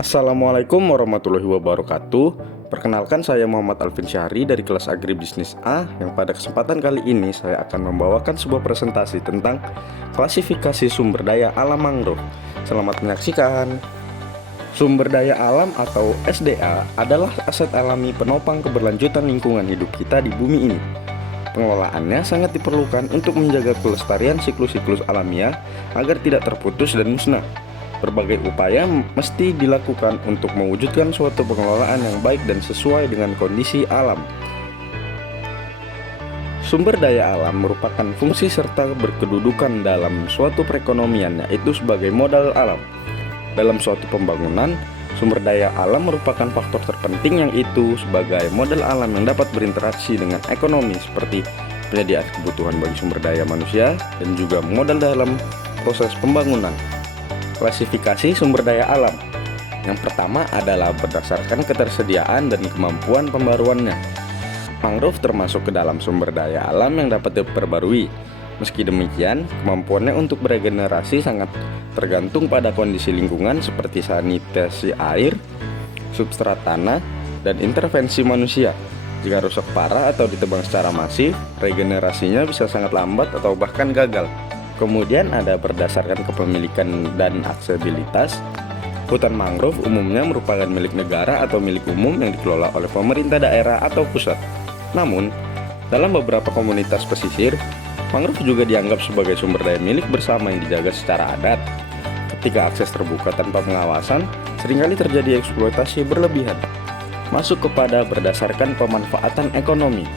Assalamualaikum warahmatullahi wabarakatuh. Perkenalkan, saya Muhammad Alvin Syahri dari kelas Agribisnis A, yang pada kesempatan kali ini saya akan membawakan sebuah presentasi tentang klasifikasi sumber daya alam mangrove. Selamat menyaksikan. Sumber daya alam atau SDA adalah aset alami penopang keberlanjutan lingkungan hidup kita di bumi ini. Pengelolaannya sangat diperlukan untuk menjaga kelestarian siklus-siklus alamiah agar tidak terputus dan musnah. Berbagai upaya mesti dilakukan untuk mewujudkan suatu pengelolaan yang baik dan sesuai dengan kondisi alam. Sumber daya alam merupakan fungsi serta berkedudukan dalam suatu perekonomian, yaitu sebagai modal alam. Dalam suatu pembangunan, sumber daya alam merupakan faktor terpenting, yang itu sebagai modal alam yang dapat berinteraksi dengan ekonomi, seperti penyediaan kebutuhan bagi sumber daya manusia dan juga modal dalam proses pembangunan. Klasifikasi sumber daya alam. Yang pertama adalah berdasarkan ketersediaan dan kemampuan pembaruannya. Mangrove termasuk ke dalam sumber daya alam yang dapat diperbarui. Meski demikian, kemampuannya untuk beregenerasi sangat tergantung pada kondisi lingkungan seperti sanitasi air, substrat tanah, dan intervensi manusia. Jika rusak parah atau ditebang secara masif, regenerasinya bisa sangat lambat atau bahkan gagal. Kemudian ada berdasarkan kepemilikan dan aksesibilitas. Hutan mangrove umumnya merupakan milik negara atau milik umum yang dikelola oleh pemerintah daerah atau pusat. Namun, dalam beberapa komunitas pesisir, mangrove juga dianggap sebagai sumber daya milik bersama yang dijaga secara adat. Ketika akses terbuka tanpa pengawasan, seringkali terjadi eksploitasi berlebihan. Masuk kepada berdasarkan pemanfaatan ekonomi.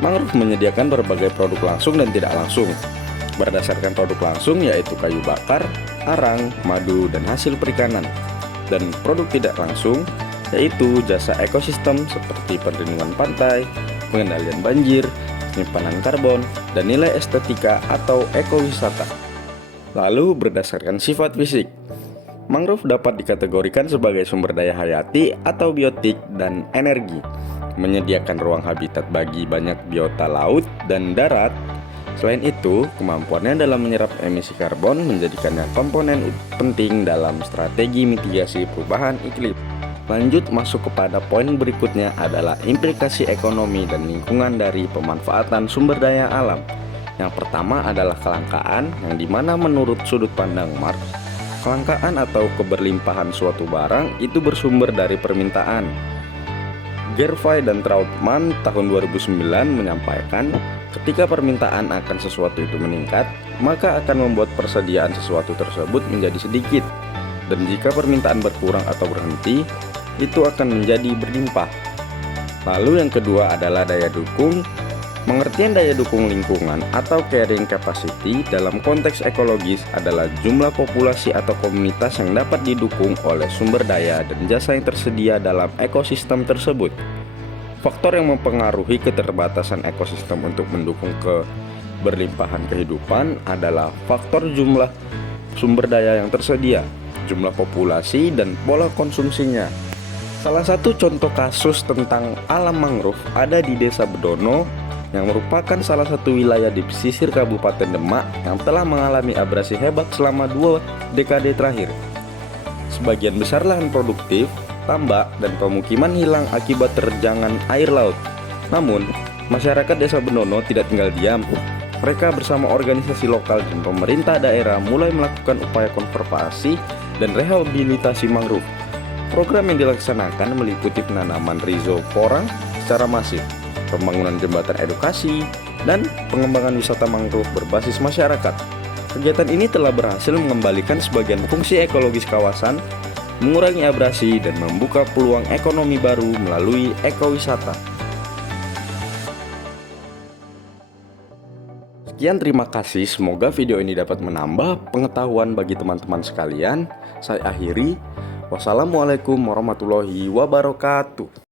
Mangrove menyediakan berbagai produk langsung dan tidak langsung. Berdasarkan produk langsung yaitu kayu bakar, arang, madu, dan hasil perikanan. Dan produk tidak langsung yaitu jasa ekosistem seperti perlindungan pantai, pengendalian banjir, penyimpanan karbon, dan nilai estetika atau ekowisata. Lalu berdasarkan sifat fisik, mangrove dapat dikategorikan sebagai sumber daya hayati atau biotik dan energi, menyediakan ruang habitat bagi banyak biota laut dan darat. Selain itu, kemampuannya dalam menyerap emisi karbon menjadikannya komponen penting dalam strategi mitigasi perubahan iklim. Lanjut masuk kepada poin berikutnya adalah implikasi ekonomi dan lingkungan dari pemanfaatan sumber daya alam. Yang pertama adalah kelangkaan, yang dimana menurut sudut pandang Marx, kelangkaan atau keberlimpahan suatu barang itu bersumber dari permintaan. Gervais dan Trautmann tahun 2009 menyampaikan, ketika permintaan akan sesuatu itu meningkat, maka akan membuat persediaan sesuatu tersebut menjadi sedikit. Dan jika permintaan berkurang atau berhenti, itu akan menjadi berlimpah. Lalu yang kedua adalah daya dukung. Pengertian daya dukung lingkungan atau carrying capacity dalam konteks ekologis adalah jumlah populasi atau komunitas yang dapat didukung oleh sumber daya dan jasa yang tersedia dalam ekosistem tersebut. Faktor yang mempengaruhi keterbatasan ekosistem untuk mendukung keberlimpahan kehidupan adalah faktor jumlah sumber daya yang tersedia, jumlah populasi, dan pola konsumsinya. Salah satu contoh kasus tentang alam mangrove ada di Desa Bedono, yang merupakan salah satu wilayah di pesisir Kabupaten Demak yang telah mengalami abrasi hebat selama 2 dekade terakhir. Sebagian besar lahan produktif, tambak, dan pemukiman hilang akibat terjangan air laut. Namun, masyarakat Desa Benono tidak tinggal diam. Mereka bersama organisasi lokal dan pemerintah daerah mulai melakukan upaya konservasi dan rehabilitasi mangrove. Program yang dilaksanakan meliputi penanaman rhizopora secara masif, pembangunan jembatan edukasi, dan pengembangan wisata mangrove berbasis masyarakat. Kegiatan ini telah berhasil mengembalikan sebagian fungsi ekologis kawasan, mengurangi abrasi, dan membuka peluang ekonomi baru melalui ekowisata. Sekian, terima kasih. Semoga video ini dapat menambah pengetahuan bagi teman-teman sekalian. Saya akhiri. Wassalamualaikum warahmatullahi wabarakatuh.